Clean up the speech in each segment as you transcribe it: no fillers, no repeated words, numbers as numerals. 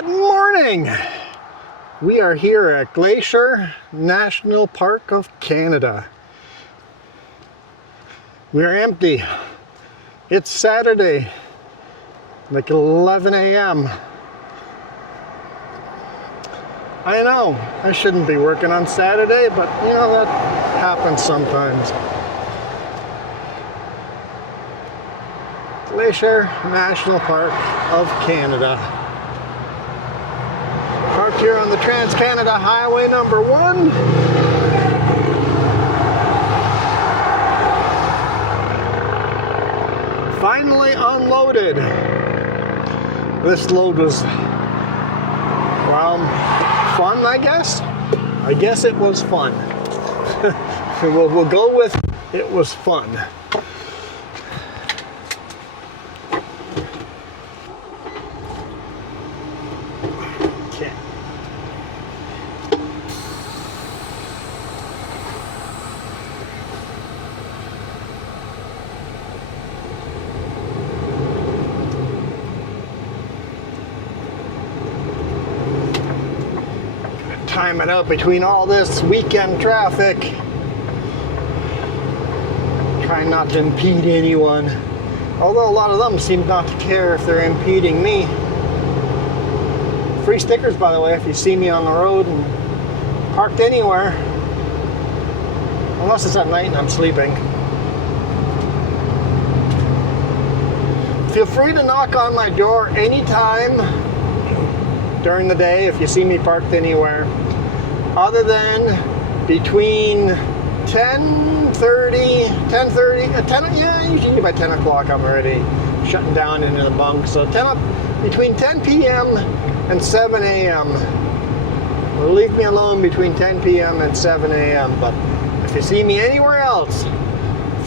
Good morning! We are here at Glacier National Park of Canada. We are empty. It's Saturday, like 11 a.m. I know, I shouldn't be working on Saturday, but you know, that happens sometimes. Glacier National Park of Canada. Parked here on the Trans-Canada Highway number 1. Finally unloaded. This load was, well, fun, I guess. I guess it was fun. we'll go with it was fun. Okay. Time it out between all this weekend traffic. Trying not to impede anyone. Although a lot of them seem not to care if they're impeding me. Free stickers, by the way, if you see me on the road and parked anywhere. Unless it's at night and I'm sleeping. Feel free to knock on my door anytime during the day if you see me parked anywhere. Other than between 10:30, usually by 10 o'clock I'm already shutting down into the bunk. So between 10 p.m. and 7 a.m. Well, leave me alone between 10 p.m. and 7 a.m. But if you see me anywhere else,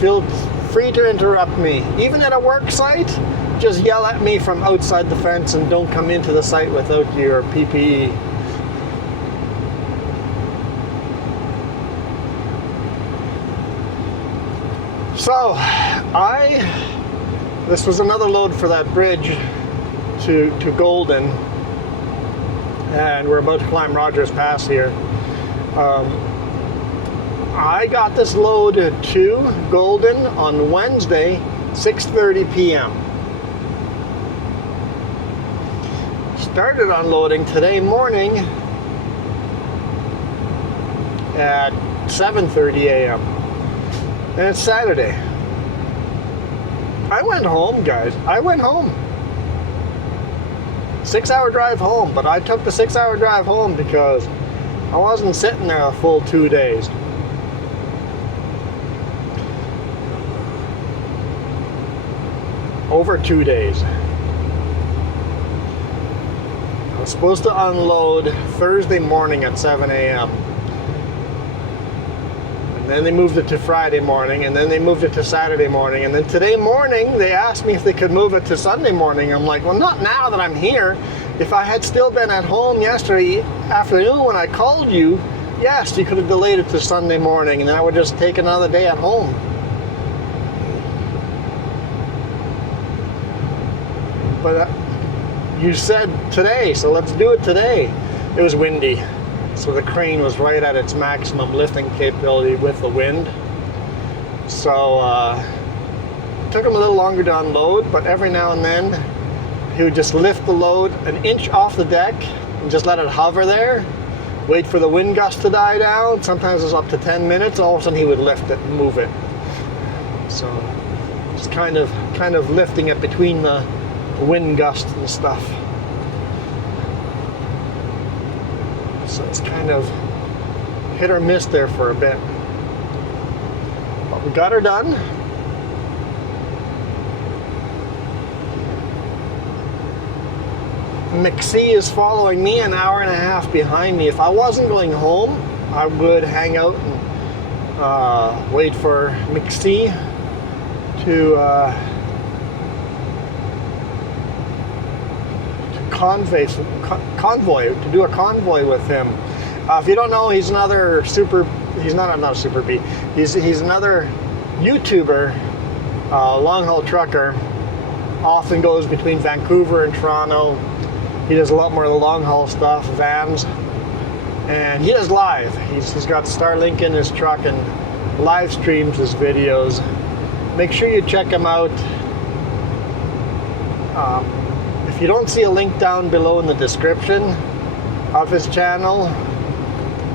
feel free to interrupt me. Even at a work site, just yell at me from outside the fence and don't come into the site without your PPE. So, this was another load for that bridge to Golden, and we're about to climb Rogers Pass here. I got this load to Golden on Wednesday, 6:30 p.m. Started unloading today morning at 7:30 a.m. and it's Saturday. I went home, guys. I went home. 6-hour drive home, but I took the 6-hour drive home because I wasn't sitting there a full 2 days. Over 2 days. I was supposed to unload Thursday morning at 7 a.m. And then they moved it to Friday morning, and then they moved it to Saturday morning, and then today morning they asked me if they could move it to Sunday morning. I'm like, well, not now that I'm here. If I had still been at home yesterday afternoon when I called you, yes, you could have delayed it to Sunday morning, and then I would just take another day at home. But you said today, so let's do it today. It was windy. So the crane was right at its maximum lifting capability with the wind. So it took him a little longer to unload, but every now and then he would just lift the load an inch off the deck and just let it hover there, wait for the wind gust to die down. Sometimes it was up to 10 minutes, all of a sudden he would lift it and move it. So just kind of lifting it between the wind gust and stuff. So it's kind of hit or miss there for a bit. But we got her done. McSee is following me an hour and a half behind me. If I wasn't going home, I would hang out and wait for McSee to do a convoy with him. If you don't know, he's another he's not a super B. He's another YouTuber, long haul trucker. Often goes between Vancouver and Toronto. He does a lot more of the long haul stuff, vans, and he does live. He's got Starlink in his truck and live streams his videos. Make sure you check him out. If you don't see a link down below in the description of his channel,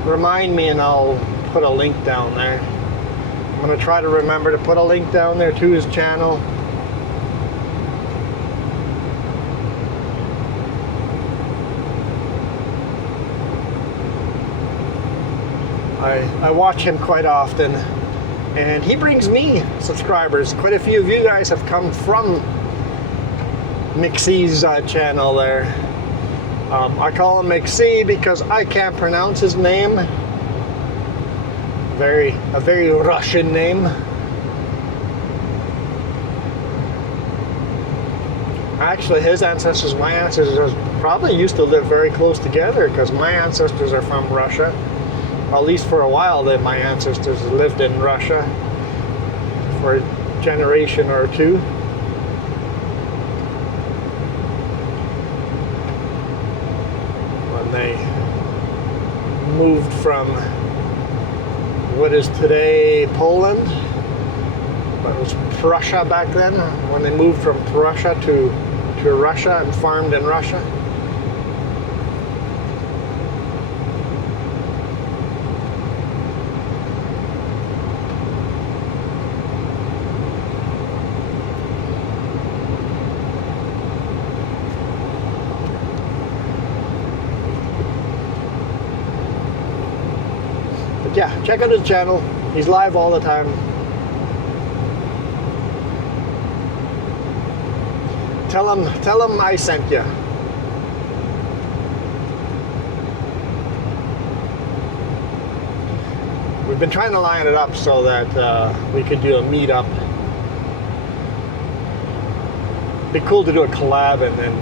remind me and I'll put a link down there. I'm going to try to remember to put a link down there to his channel. I watch him quite often, and he brings me subscribers. Quite a few of you guys have come from McC's channel there. I call him McC because I can't pronounce his name. A very Russian name. Actually, his ancestors, my ancestors, probably used to live very close together because my ancestors are from Russia. At least for a while, my ancestors lived in Russia for a generation or two. When they moved from what is today Poland, but it was Prussia back then, when they moved from Prussia to Russia and farmed in Russia. But yeah, check out his channel. He's live all the time. Tell him I sent you. We've been trying to line it up so that we could do a meetup. It'd be cool to do a collab and then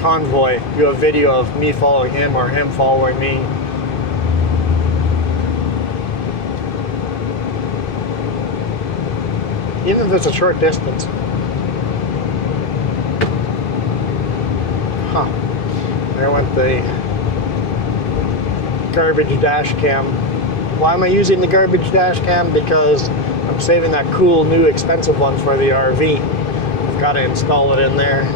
convoy, do a video of me following him or him following me. Even if it's a short distance. Huh. There went the garbage dash cam. Why am I using the garbage dash cam? Because I'm saving that cool new expensive one for the RV. I've got to install it in there.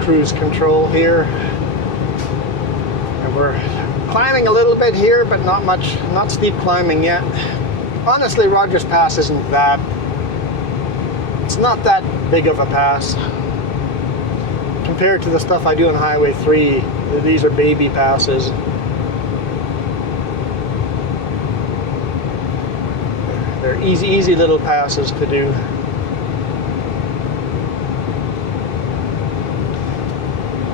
Cruise control here, and we're climbing a little bit here, but not much, not steep climbing yet. Honestly, Rogers Pass isn't that, it's not that big of a pass compared to the stuff I do on Highway 3. These are baby passes. They're easy little passes to do.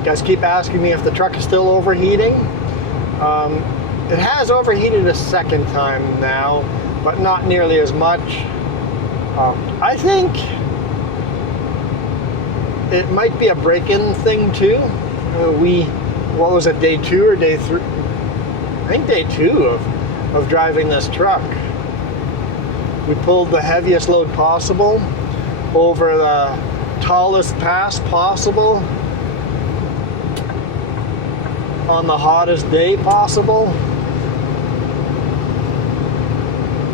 Guys keep asking me if the truck is still overheating. It has overheated a second time now, but not nearly as much. I think it might be a break-in thing too. What was it, day 2 or day 3? I think day 2 of driving this truck. We pulled the heaviest load possible over the tallest pass possible on the hottest day possible,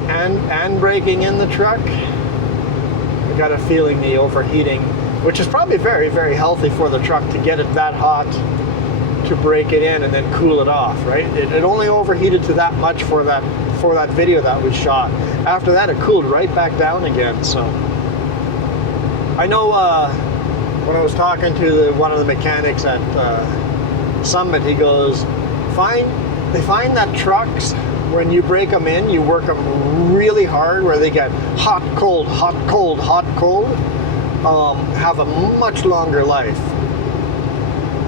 and braking in the truck. I got a feeling the overheating, which is probably very, very healthy for the truck to get it that hot, to break it in and then cool it off, right? It only overheated to that much for that video that we shot. After that, it cooled right back down again. So I know when I was talking to one of the mechanics at Summit, he goes, they find that trucks, when you break them in, you work them really hard where they get hot, cold, hot, cold, hot, cold, have a much longer life.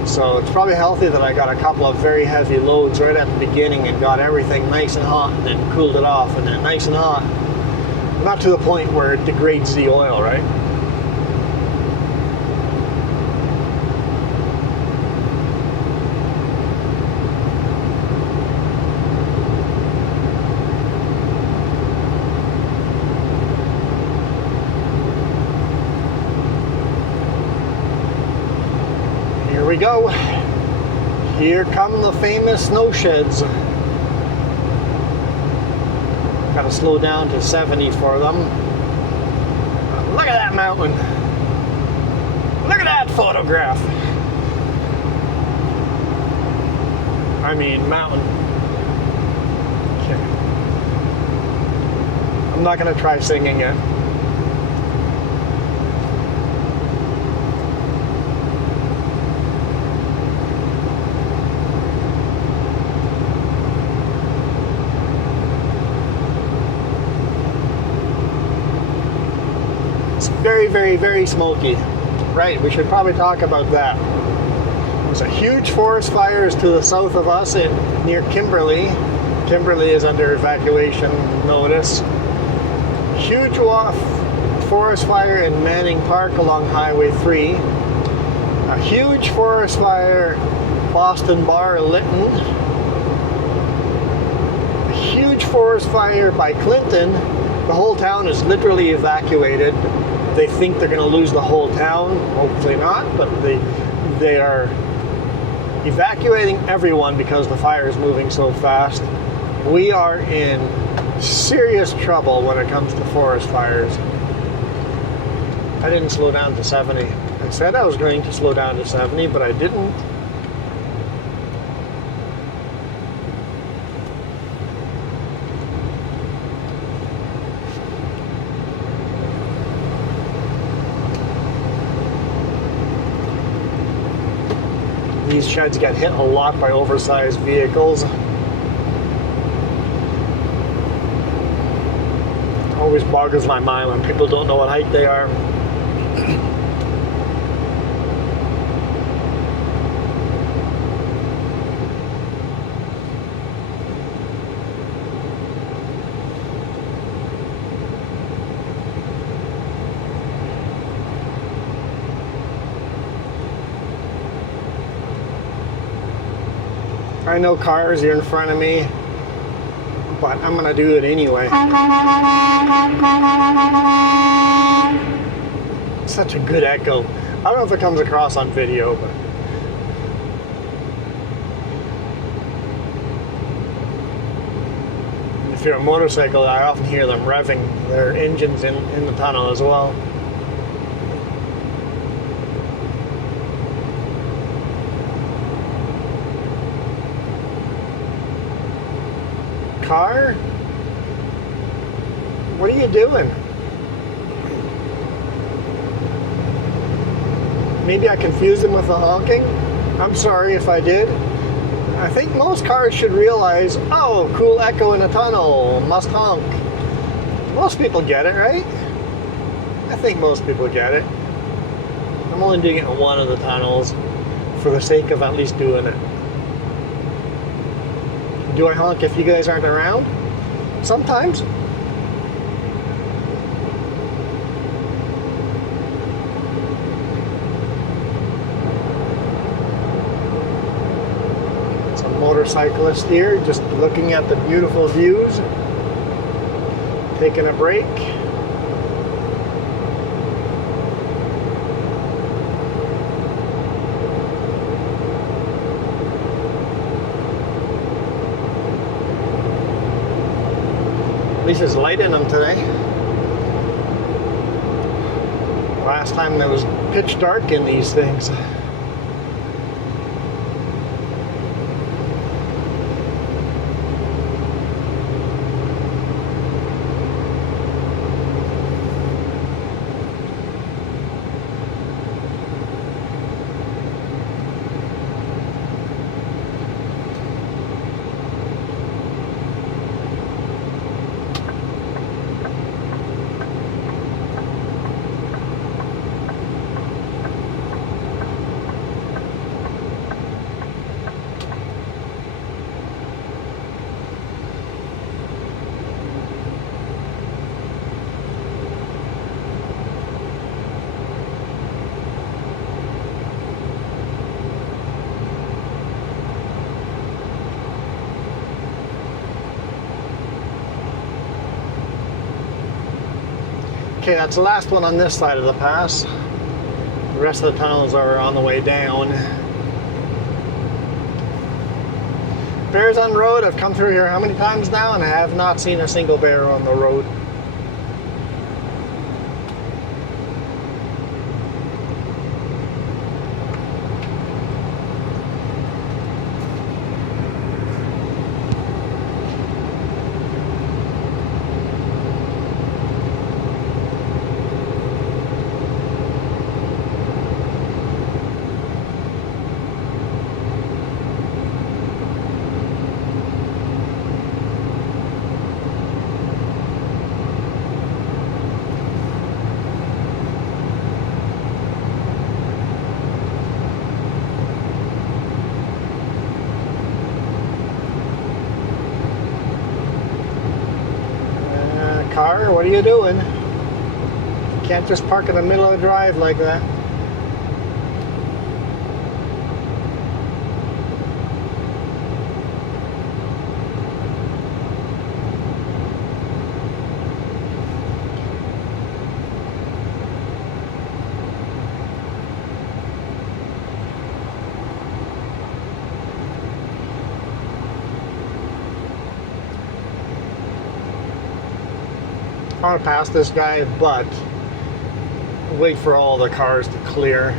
So it's probably healthy that I got a couple of very heavy loads right at the beginning and got everything nice and hot and then cooled it off and then nice and hot. Not to the point where it degrades the oil, right? Here we go. Here come the famous snow sheds. Got to slow down to 70 for them. Look at that mountain. Look at that photograph. I mean, mountain. Okay. I'm not going to try singing it. Very, very, very smoky. Right, we should probably talk about that. There's a huge forest fires to the south of us near Kimberley. Kimberley is under evacuation notice. Huge forest fire in Manning Park along Highway 3. A huge forest fire Boston Bar, Lytton. A huge forest fire by Clinton. The whole town is literally evacuated. They think they're going to lose the whole town. Hopefully not, but they are evacuating everyone because the fire is moving so fast. We are in serious trouble when it comes to forest fires. I didn't slow down to 70. I said I was going to slow down to 70, but I didn't. These sheds get hit a lot by oversized vehicles. It always boggles my mind when people don't know what height they are. I know cars are in front of me, but I'm gonna do it anyway. Such a good echo. I don't know if it comes across on video, but if you're a motorcycle, I often hear them revving their engines in the tunnel as well. Car? What are you doing? Maybe I confused him with the honking. I'm sorry if I did. I think most cars should realize, oh, cool echo in a tunnel, must honk. Most people get it, right? I think most people get it. I'm only doing it in one of the tunnels for the sake of at least doing it. Do I honk if you guys aren't around? Sometimes. Some motorcyclist here just looking at the beautiful views. Taking a break. At least it's light in them today. Last time there was pitch dark in these things. Okay, that's the last one on this side of the pass. The rest of the tunnels are on the way down. Bears on the road. I've come through here how many times now, and I have not seen a single bear on the road. Car, what are you doing? You can't just park in the middle of the drive like that. I want to pass this guy, but wait for all the cars to clear.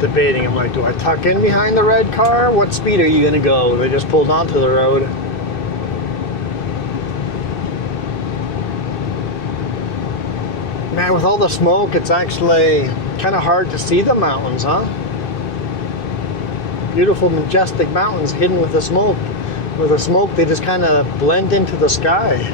Debating, I'm like, do I tuck in behind the red car? What speed are you gonna go? They just pulled onto the road. Man, with all the smoke, it's actually kind of hard to see the mountains, huh? Beautiful, majestic mountains hidden with the smoke. With the smoke, they just kind of blend into the sky.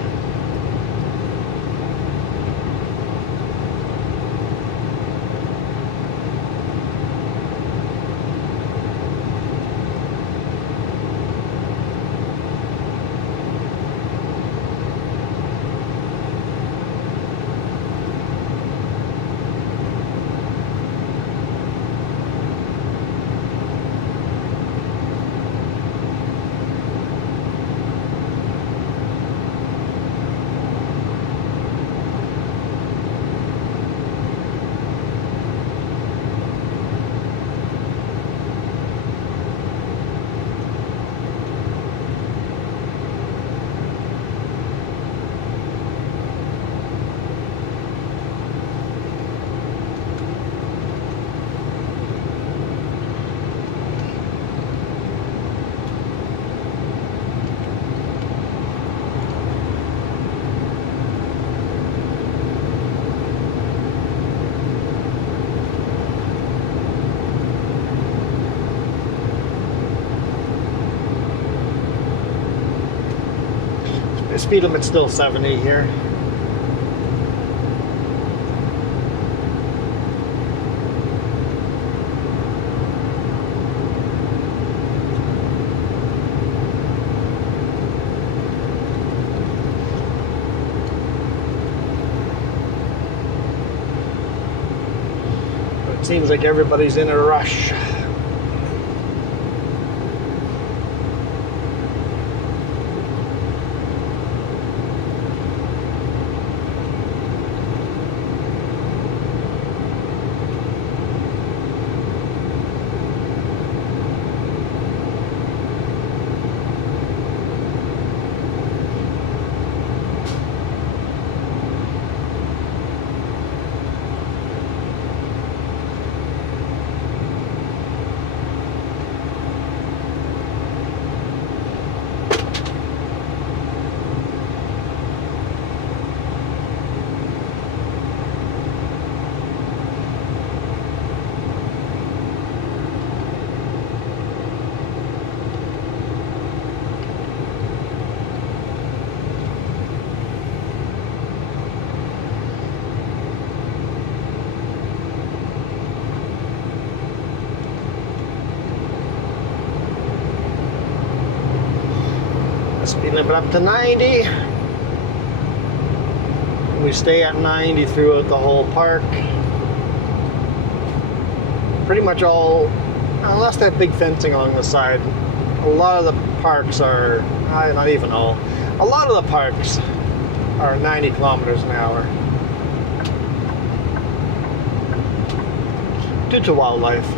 The speed limit's still 70 here. But it seems like everybody's in a rush. Getting it up to 90. We stay at 90 throughout the whole park. Pretty much all, unless they have big fencing along the side, a lot of the parks are, not even all, a lot of the parks are 90 kilometers an hour. Due to wildlife.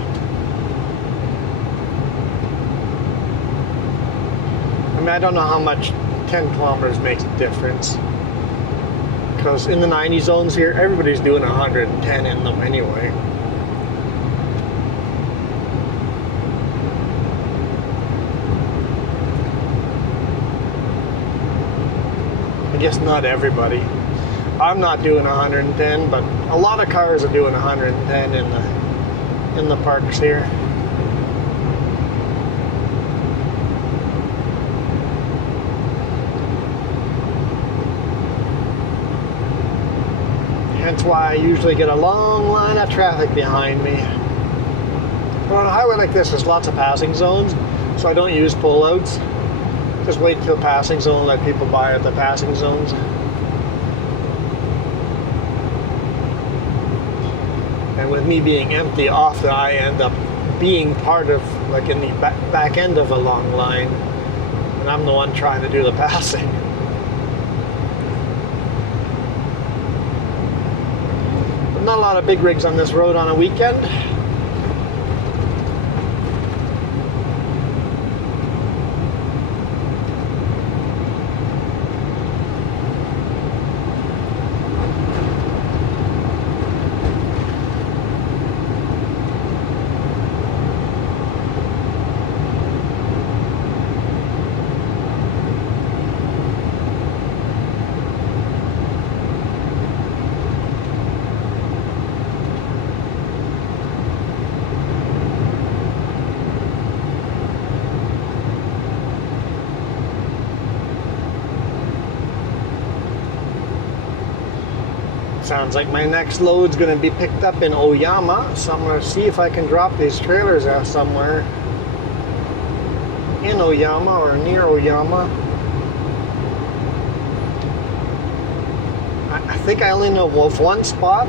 I mean, I don't know how much 10 kilometers makes a difference. Because in the 90 zones here, everybody's doing 110 in them anyway. I guess not everybody. I'm not doing 110, but a lot of cars are doing 110 in the parks here. That's why I usually get a long line of traffic behind me. But on a highway like this, there's lots of passing zones, so I don't use pullouts. Just wait till passing zone, let people by at the passing zones. And with me being empty, often I end up being part of, like in the back end of a long line, and I'm the one trying to do the passing. Not a lot of big rigs on this road on a weekend. Sounds like my next load's going to be picked up in Oyama, so I'm going to see if I can drop these trailers out somewhere in Oyama or near Oyama. I think I only know of one spot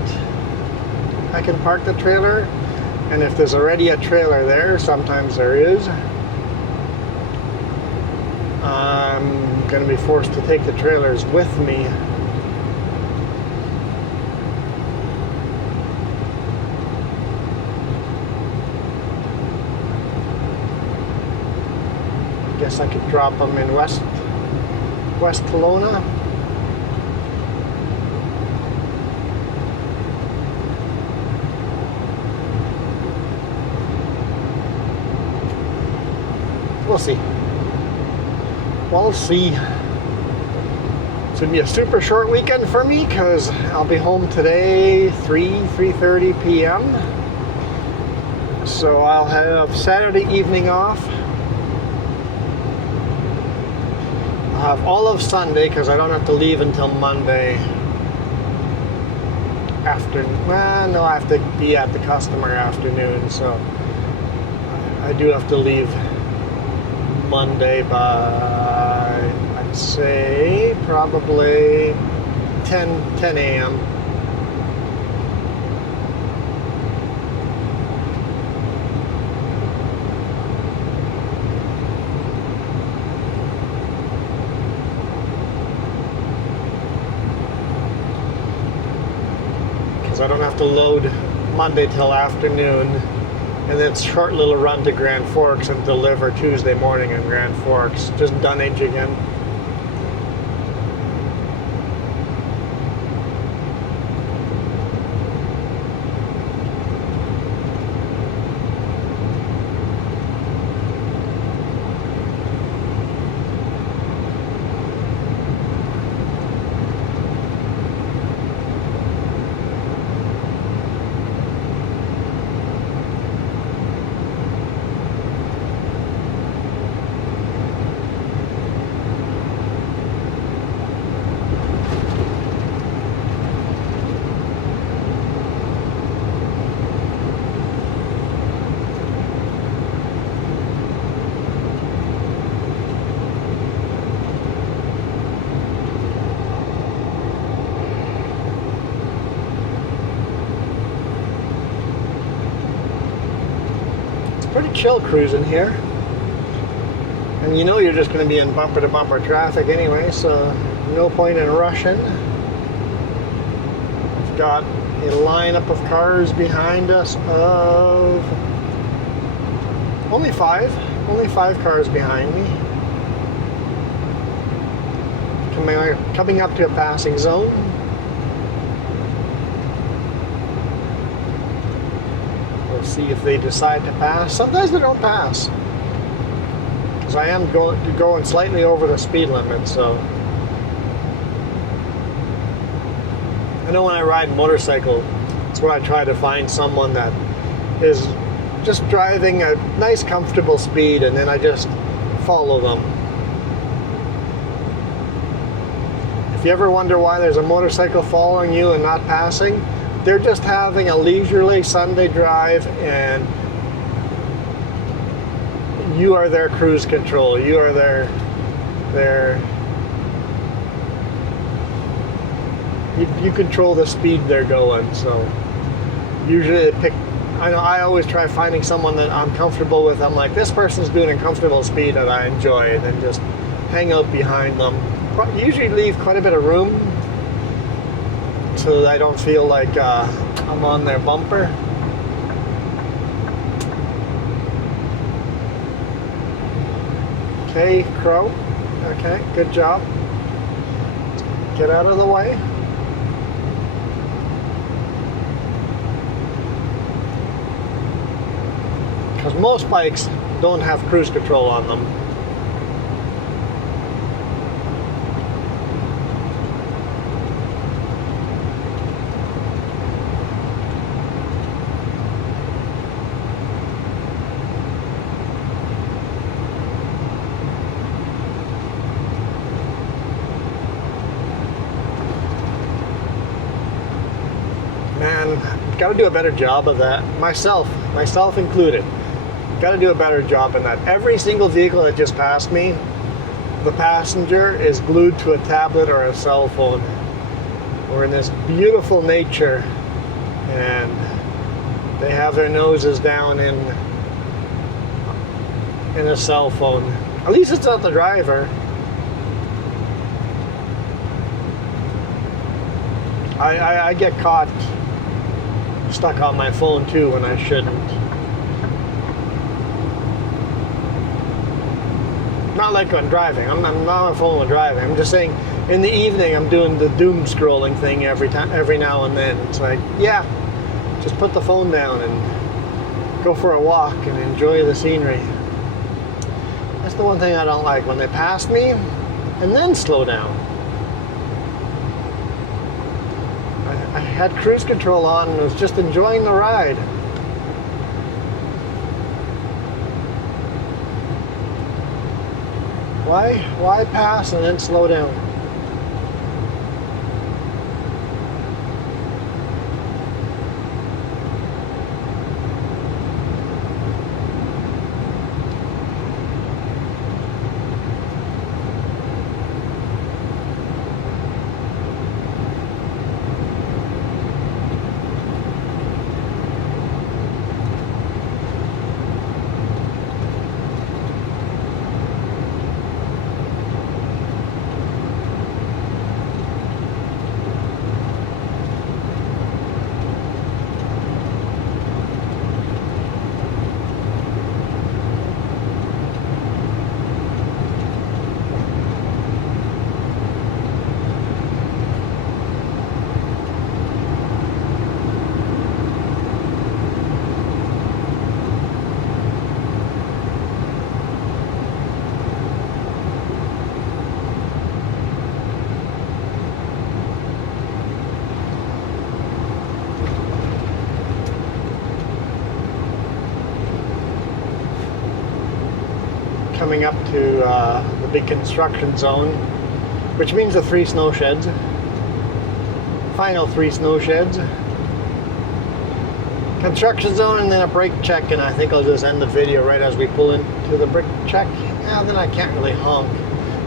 I can park the trailer, and if there's already a trailer there, sometimes there is, I'm going to be forced to take the trailers with me. Guess I could drop them in West Kelowna. We'll see. We'll see. It's gonna be a super short weekend for me because I'll be home today 3:30 p.m. So I'll have Saturday evening off. I'll have all of Sunday because I don't have to leave until Monday afternoon. Well, no, I have to be at the customer afternoon, so I do have to leave Monday by, I'd say, probably 10 a.m. I don't have to load Monday till afternoon, and then short little run to Grand Forks and deliver Tuesday morning in Grand Forks. Just dunnage again. chill cruising here. And you know you're just going to be in bumper-to-bumper traffic anyway, so no point in rushing. We've got a lineup of cars behind us of only five cars behind me. Coming up to a passing zone. We'll see if they decide to pass. Sometimes they don't pass. Because I am going slightly over the speed limit, so. I know when I ride a motorcycle, it's when I try to find someone that is just driving a nice, comfortable speed, and then I just follow them. If you ever wonder why there's a motorcycle following you and not passing, they're just having a leisurely Sunday drive, and you are their cruise control. You are their you control the speed they're going. So usually they pick. I know I always try finding someone that I'm comfortable with. I'm like, this person's doing a comfortable speed that I enjoy, and then just hang out behind them. Usually leave quite a bit of room so that I don't feel like I'm on their bumper. Okay, Crow. Okay, good job. Get out of the way. Because most bikes don't have cruise control on them. Got to do a better job of that. Myself included. Got to do a better job in that. Every single vehicle that just passed me, the passenger is glued to a tablet or a cell phone. We're in this beautiful nature, and they have their noses down in a cell phone. At least it's not the driver. I get caught stuck on my phone too when I shouldn't. Not like I'm driving. I'm not on my phone when driving. I'm just saying in the evening I'm doing the doom scrolling thing every now and then. It's like, yeah, just put the phone down and go for a walk and enjoy the scenery. That's the one thing I don't like, when they pass me and then slow down. I had cruise control on and was just enjoying the ride. Why pass and then slow down? Coming up to the big construction zone, which means the 3 snow sheds. Final 3 snow sheds. Construction zone and then a brake check, and I think I'll just end the video right as we pull into the brake check. Now then I can't really honk.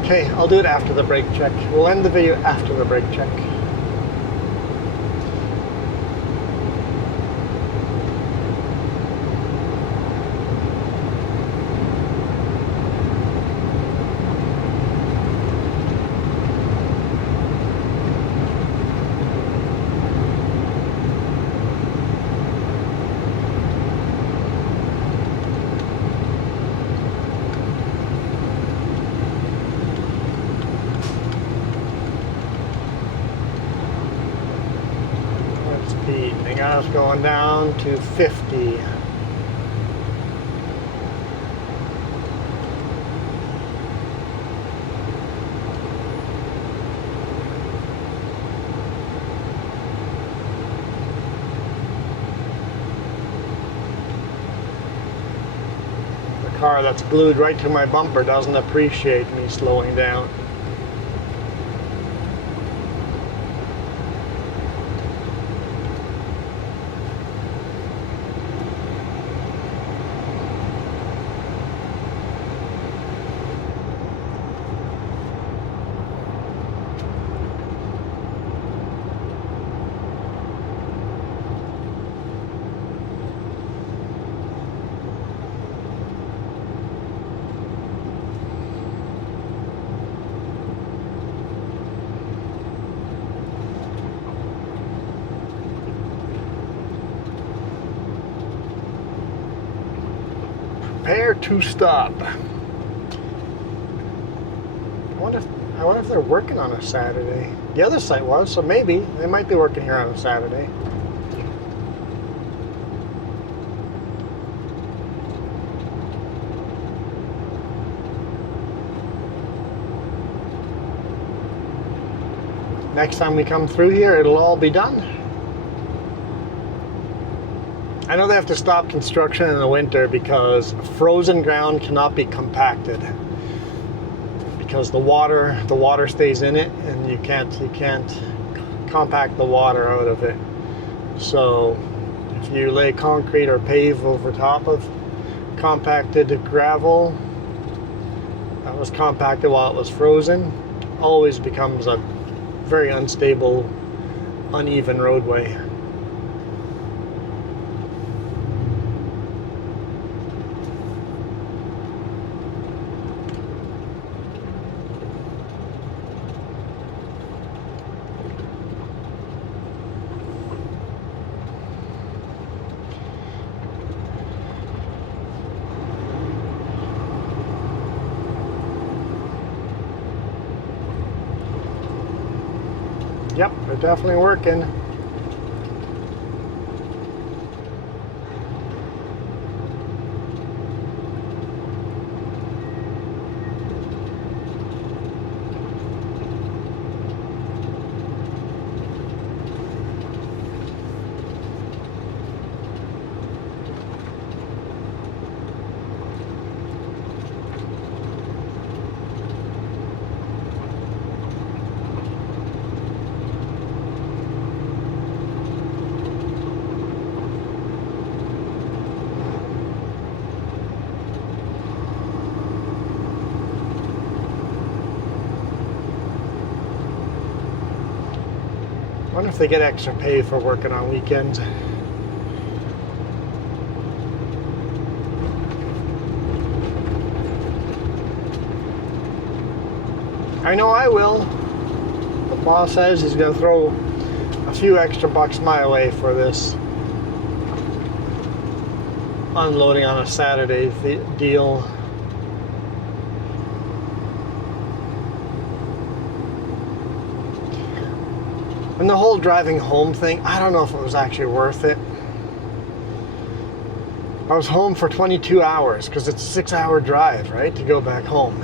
Okay, I'll do it after the brake check. We'll end the video after the brake check. got us going down to 50. The car that's glued right to my bumper doesn't appreciate me slowing down. Prepare to stop. I wonder if they're working on a Saturday. The other site was, so maybe they might be working here on a Saturday. Next time we come through here, it'll all be done. I know they have to stop construction in the winter because frozen ground cannot be compacted because the water stays in it, and you can't compact the water out of it. So if you lay concrete or pave over top of compacted gravel that was compacted while it was frozen, always becomes a very unstable, uneven roadway. Yep, they're definitely working. I wonder if they get extra pay for working on weekends. I know I will. The boss says he's going to throw a few extra bucks my way for this unloading on a Saturday deal. And the whole driving home thing, I don't know if it was actually worth it. I was home for 22 hours because it's a 6-hour drive, right, to go back home.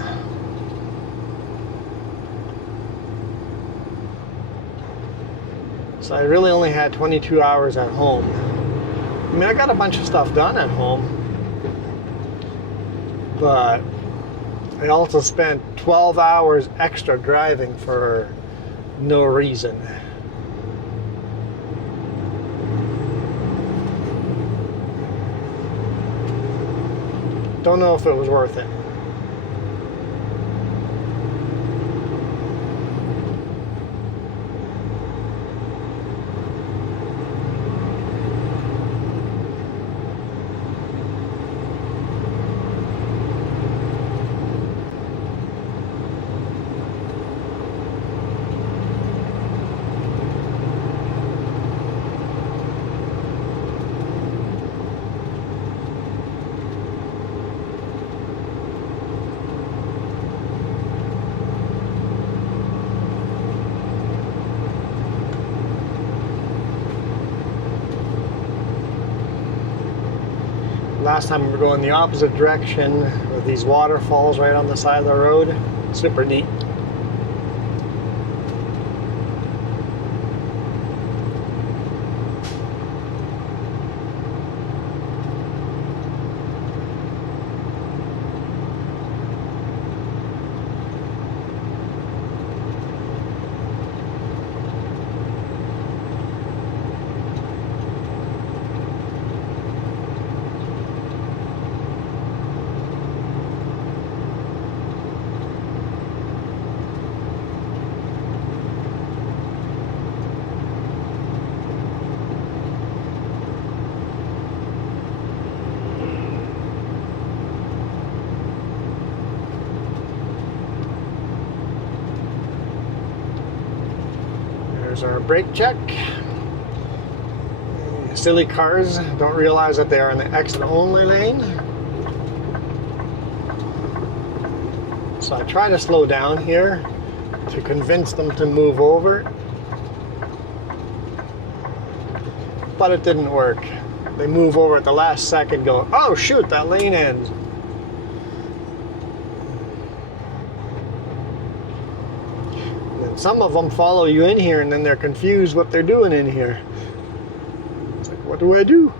So I really only had 22 hours at home. I mean, I got a bunch of stuff done at home, but I also spent 12 hours extra driving for no reason. Don't know if it was worth it. Last time we were going the opposite direction with these waterfalls right on the side of the road. Super neat. There's our brake check. Silly cars don't realize that they are in the exit only lane. So I try to slow down here to convince them to move over. But it didn't work. They move over at the last second, go, oh shoot, that lane ends. Some of them follow you in here and then they're confused what they're doing in here. It's like, what do I do?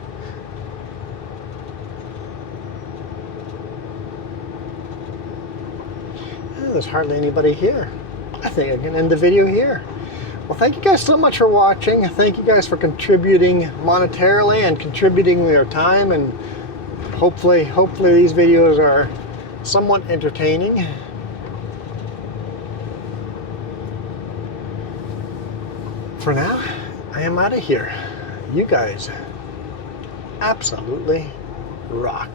There's hardly anybody here. I think I can end the video here. Well, thank you guys so much for watching. Thank you guys for contributing monetarily and contributing their time, and hopefully these videos are somewhat entertaining. For now, I am out of here. You guys absolutely rock.